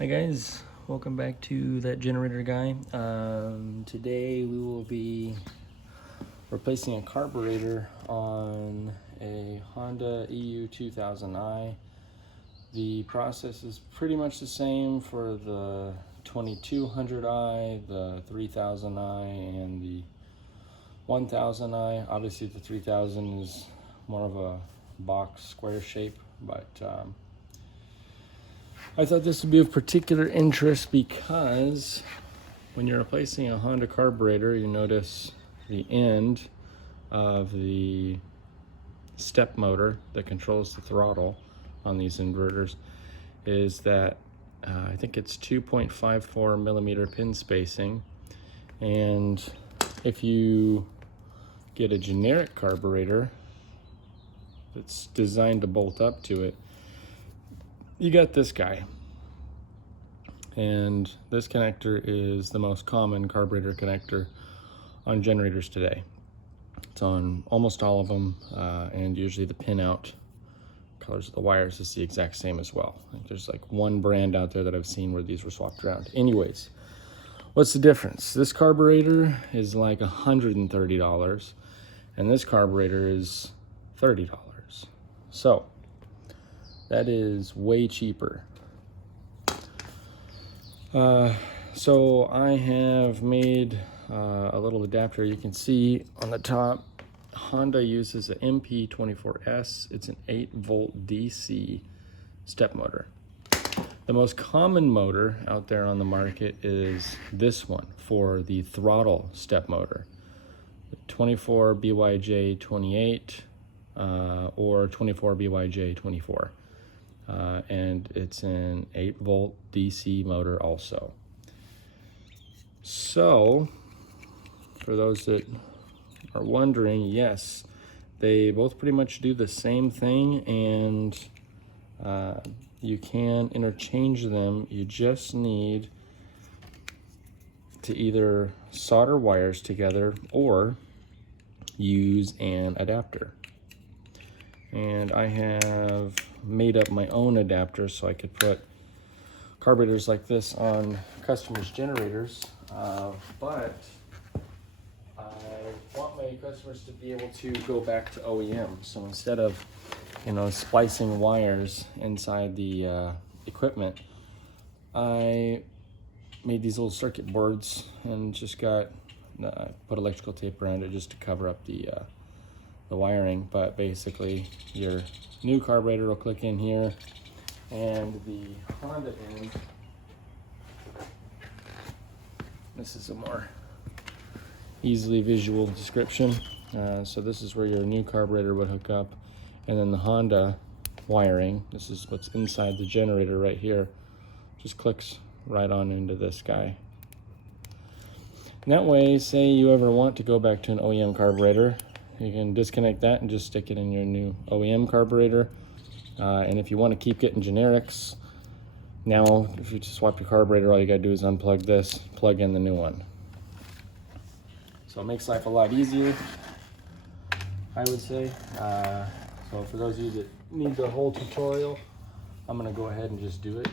Hi guys, welcome back to That Generator Guy. Today we will be replacing a carburetor on a Honda EU2000i. The process is pretty much the same for the 2200i, the 3000i, and the 1000i. Obviously the 3000 is more of a box square shape, but I thought this would be of particular interest because when you're replacing a Honda carburetor, you notice the end of the step motor that controls the throttle on these inverters is that I think it's 2.54 millimeter pin spacing. And if you get a generic carburetor that's designed to bolt up to it, you got this guy. And this connector is the most common carburetor connector on generators today. It's on almost all of them, and usually the pin out colors of the wires is the exact same as well. There's like one brand out there that I've seen where these were swapped around. Anyways, what's the difference? This carburetor is like $130 and this carburetor is $30. So that is way cheaper. So I have made a little adapter. You can see on the top, Honda uses an MP24S. It's an 8-volt DC step motor. The most common motor out there on the market is this one for the throttle step motor, 24 BYJ28 or 24 BYJ24. And it's an 8-volt DC motor also. So, for those that are wondering, yes, they both pretty much do the same thing, and you can interchange them. You just need to either solder wires together or use an adapter. And I have made up my own adapter so I could put carburetors like this on customers' generators, but I want my customers to be able to go back to OEM. So instead of, splicing wires inside the equipment, I made these little circuit boards and just got put electrical tape around it just to cover up the wiring. But basically your new carburetor will click in here, and the Honda end, this is a more easily visual description. So this is where your new carburetor would hook up, and then the Honda wiring, this is what's inside the generator right here, just clicks right on into this guy. And that way, say you ever want to go back to an OEM carburetor, you can disconnect that and just stick it in your new OEM carburetor. And if you want to keep getting generics, now if you just swap your carburetor, all you gotta do is unplug this, plug in the new one. So it makes life a lot easier, I would say. So for those of you that need the whole tutorial, I'm gonna go ahead and just do it.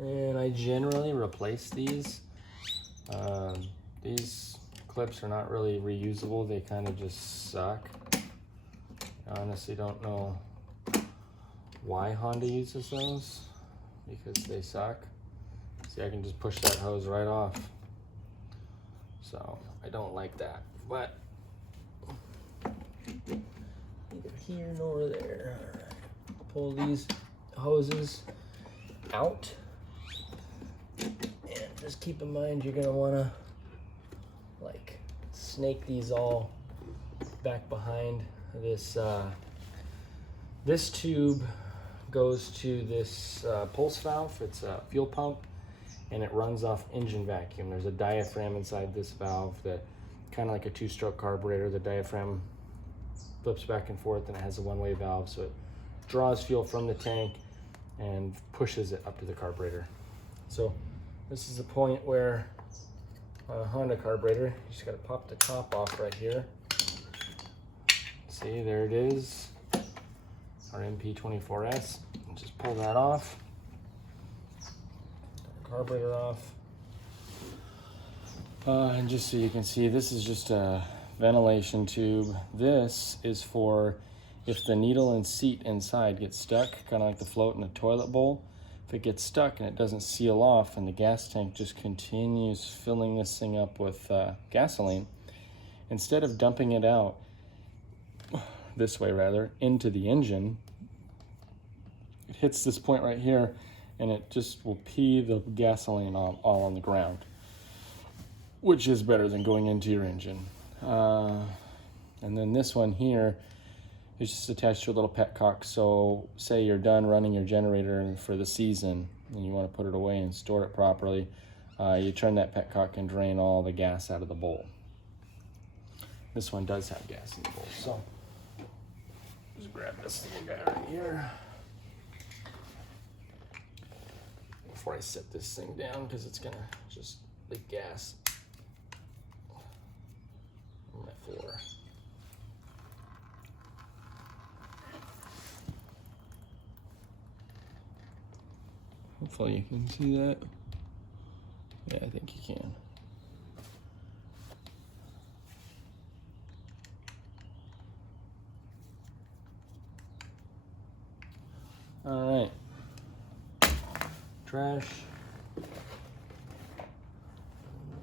And I generally replace these. These clips are not really reusable. They kind of just suck. I honestly don't know why Honda uses those, because they suck. See, I can just push that hose right off. So I don't like that, but here nor there. All right. Pull these hoses out, and just keep in mind you're gonna wanna like snake these all back behind this. This tube goes to this pulse valve. It's a fuel pump, and it runs off engine vacuum. There's a diaphragm inside this valve that, kind of like a two-stroke carburetor, the diaphragm flips back and forth, and it has a one-way valve, so it draws fuel from the tank and pushes it up to the carburetor. So this is the point where on a Honda carburetor, you just got to pop the top off right here. See, there it is, our MP24S. And just pull that off, carburetor off. And just so you can see, this is just a ventilation tube. This is for if the needle and seat inside gets stuck, kind of like the float in a toilet bowl. If it gets stuck and it doesn't seal off and the gas tank just continues filling this thing up with gasoline, instead of dumping it out this way rather into the engine, it hits this point right here and it just will pee the gasoline all on the ground, which is better than going into your engine. And then this one here is just attached to a little petcock. So say you're done running your generator for the season and you want to put it away and store it properly, you turn that petcock and drain all the gas out of the bowl. This one does have gas in the bowl, so just grab this little guy right here before I set this thing down, because it's gonna just leak gas on my floor. Hopefully you can see that. Yeah, I think you can. All right. Trash.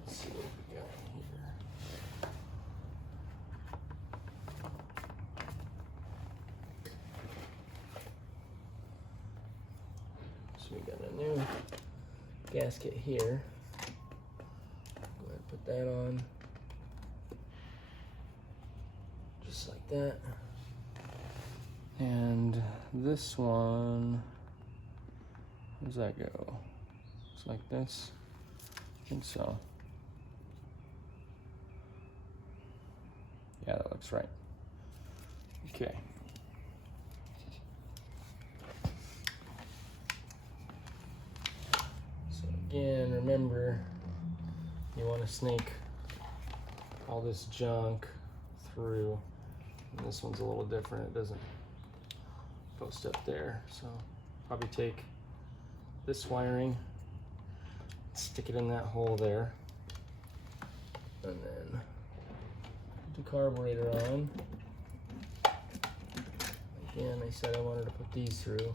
Let's see what we got here. So we got a new gasket here. Go ahead and put that on. Just like that. And this one, where does that go? It's like this. I think so. Yeah, that looks right. Okay. So again, remember, you want to snake all this junk through. And this one's a little different. It doesn't post up there, so probably take this wiring, stick it in that hole there, and then put the carburetor on. Again, I said I wanted to put these through.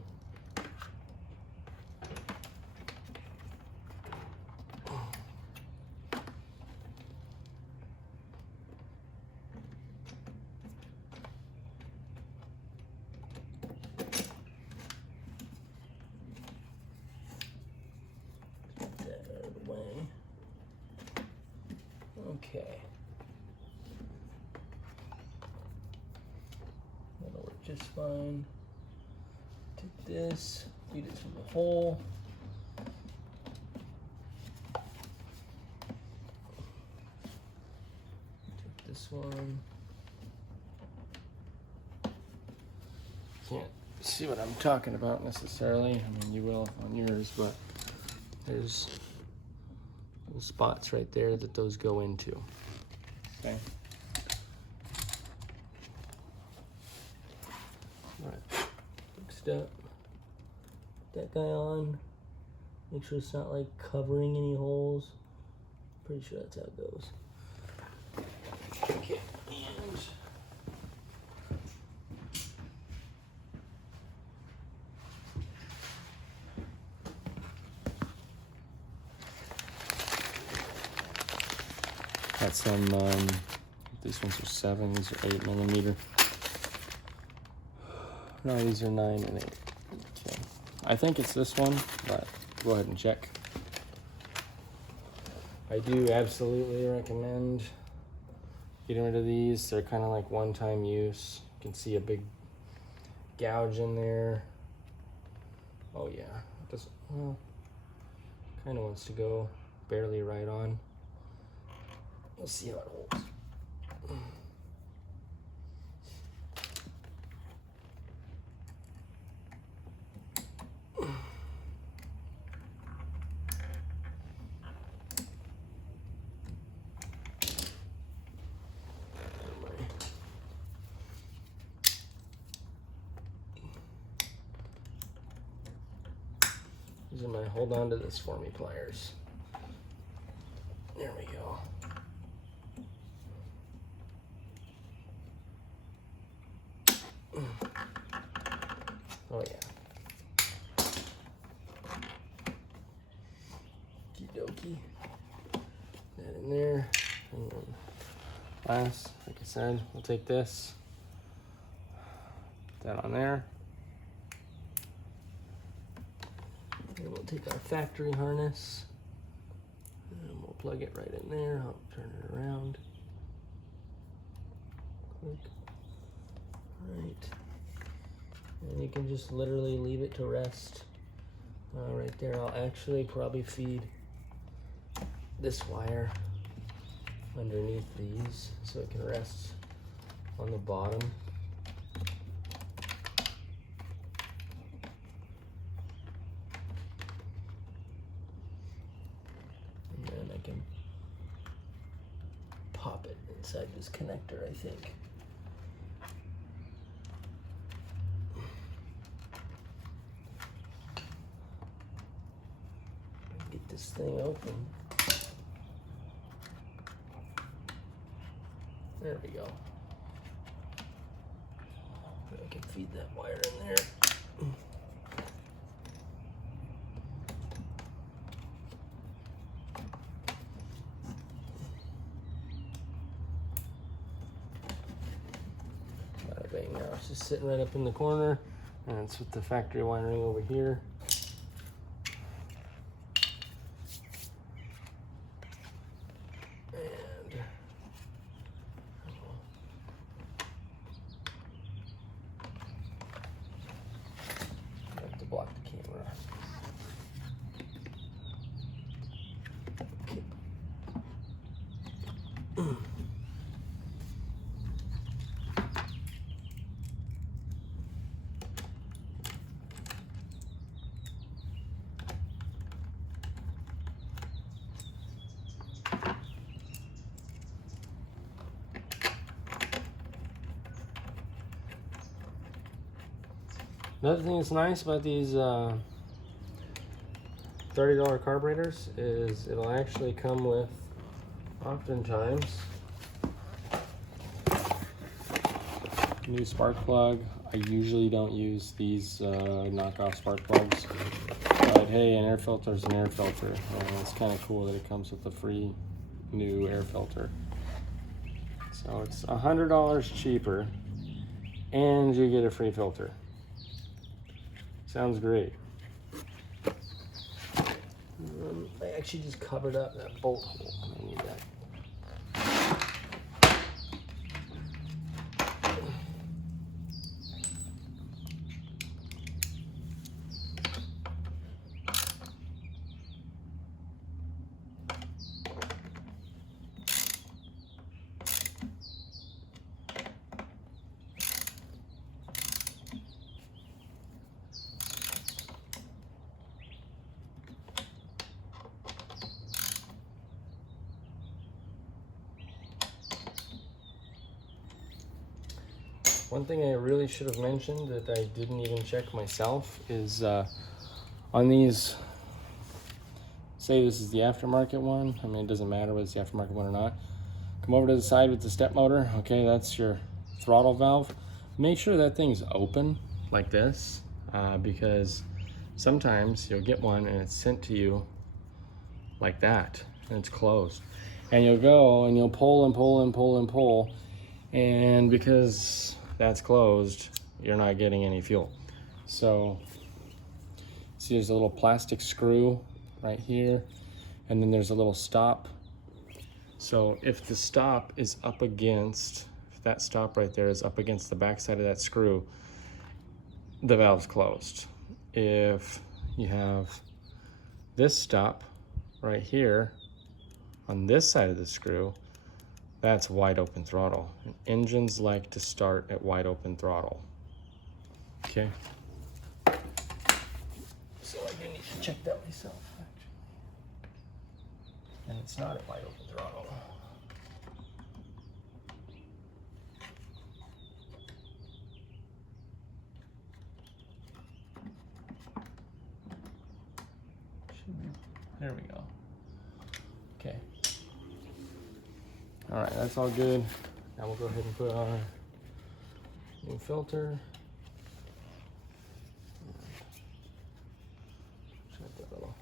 Okay. That'll work just fine. Take this, feed it through the hole. Take this one. Can't see what I'm talking about necessarily. I mean, you will on yours, but there's little spots right there that those go into. Okay. All right. Next up, put that guy on. Make sure it's not like covering any holes. Pretty sure that's how it goes. Okay. And got some, these ones are 7, these are 8mm. No, these are 9 and 8. Okay. I think it's this one, but go ahead and check. I do absolutely recommend getting rid of these. They're kind of like one-time use. You can see a big gouge in there. Oh yeah, it doesn't, well, kind of wants to go barely right on. We'll see how it holds. Using my hold on to this for me pliers. There we go. Oh yeah. Okie dokie. That in there. And then last, like I said, we'll take this. Put that on there. And we'll take our factory harness and we'll plug it right in there. I'll turn it around. Click. Right. And you can just literally leave it to rest right there. I'll actually probably feed this wire underneath these so it can rest on the bottom. And then I can pop it inside this connector, I think. Get this thing open. There we go. I can feed that wire in there. Bada bang, now it's just sitting right up in the corner, and it's with the factory wiring over here. Block the camera. Okay. Another thing that's nice about these $30 carburetors is it'll actually come with, oftentimes, new spark plug. I usually don't use these knockoff spark plugs, but hey, an air filter is an air filter. It's kind of cool that it comes with a free new air filter. So it's $100 cheaper, and you get a free filter. Sounds great. I actually just covered up that bolt hole. I need that. One thing I really should have mentioned that I didn't even check myself is on these, say this is the aftermarket one. I mean, it doesn't matter whether it's the aftermarket one or not. Come over to the side with the step motor. Okay, that's your throttle valve. Make sure that thing's open like this because sometimes you'll get one and it's sent to you like that and it's closed. And you'll go and you'll pull and pull and pull and pull, and because that's closed, you're not getting any fuel. So see, there's a little plastic screw right here, and then there's a little stop. So if the stop is up against, if that stop right there is up against the back side of that screw, the valve's closed. If you have this stop right here on this side of the screw, that's wide open throttle. And engines like to start at wide open throttle. Okay. So I do need to check that myself, actually. And it's not at wide open throttle. There we go. Okay. All right, that's all good. Now we'll go ahead and put our new filter. Check that little.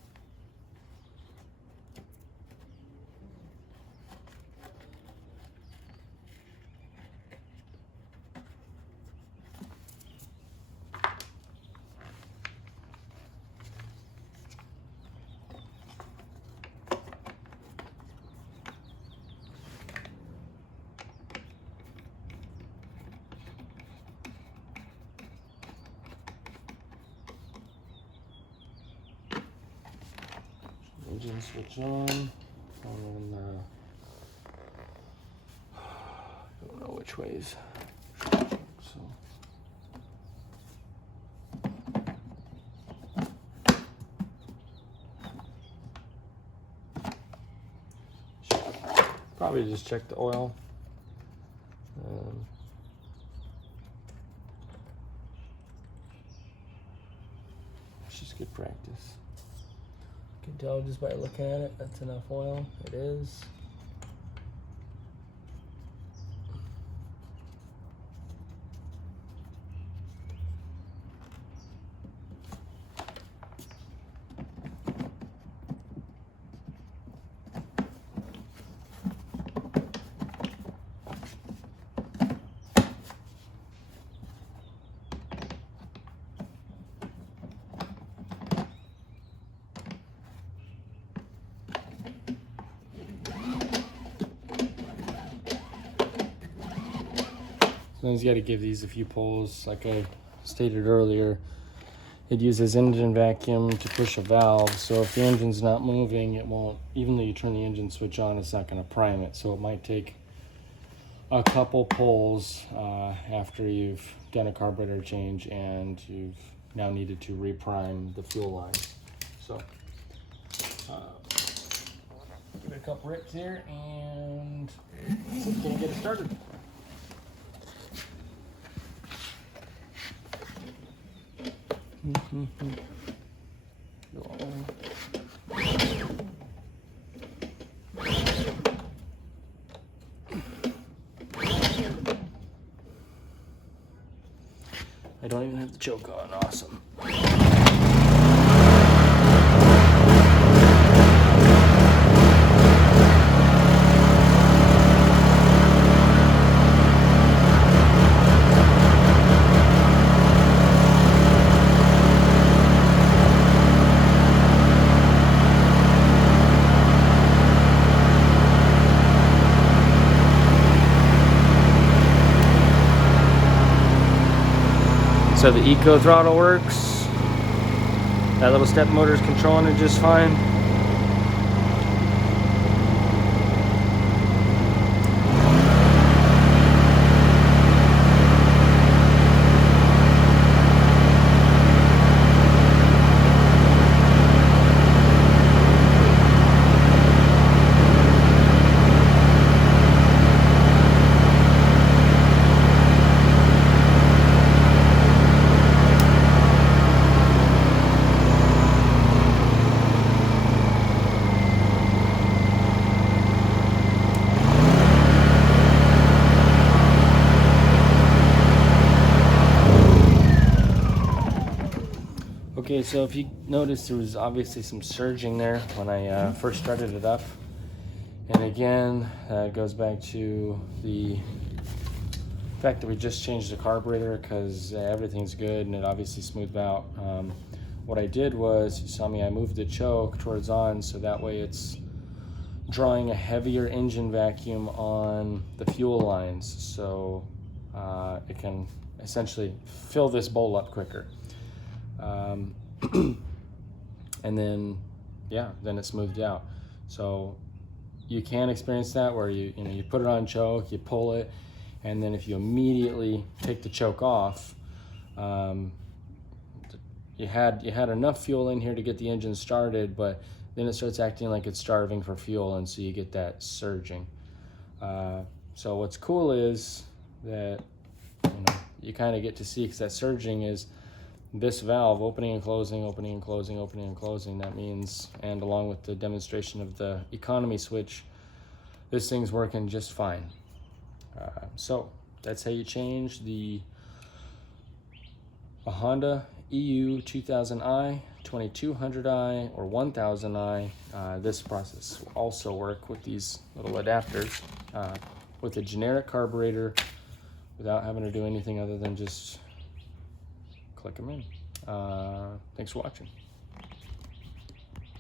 Engine switch on, and then I don't know which ways. So. Probably just check the oil. It's just good practice. You can tell just by looking at it, that's enough oil. It is. Sometimes you got to give these a few pulls. Like I stated earlier, it uses engine vacuum to push a valve. So if the engine's not moving, it won't, even though you turn the engine switch on, it's not going to prime it. So it might take a couple pulls after you've done a carburetor change and you've now needed to reprime the fuel lines. So give it a couple rips here and let's see if we can get it started. I don't even have the choke on. Awesome. So the eco throttle works. That little step motor is controlling it just fine. Okay, so if you notice, there was obviously some surging there when I first started it up. And again, it goes back to the fact that we just changed the carburetor because everything's good and it obviously smoothed out. What I did was, you saw me, I moved the choke towards on so that way it's drawing a heavier engine vacuum on the fuel lines, so it can essentially fill this bowl up quicker. And then, yeah, then it smoothed out. So you can experience that where you put it on choke, you pull it, and then if you immediately take the choke off, you had enough fuel in here to get the engine started, but then it starts acting like it's starving for fuel, and so you get that surging. So what's cool is that you kind of get to see, because that surging is this valve opening and closing, opening and closing, opening and closing. That means, and along with the demonstration of the economy switch, this thing's working just fine. So that's how you change a Honda EU2000i, 2200i, or 1000i. This process will also work with these little adapters with a generic carburetor without having to do anything other than just click them in. Thanks for watching.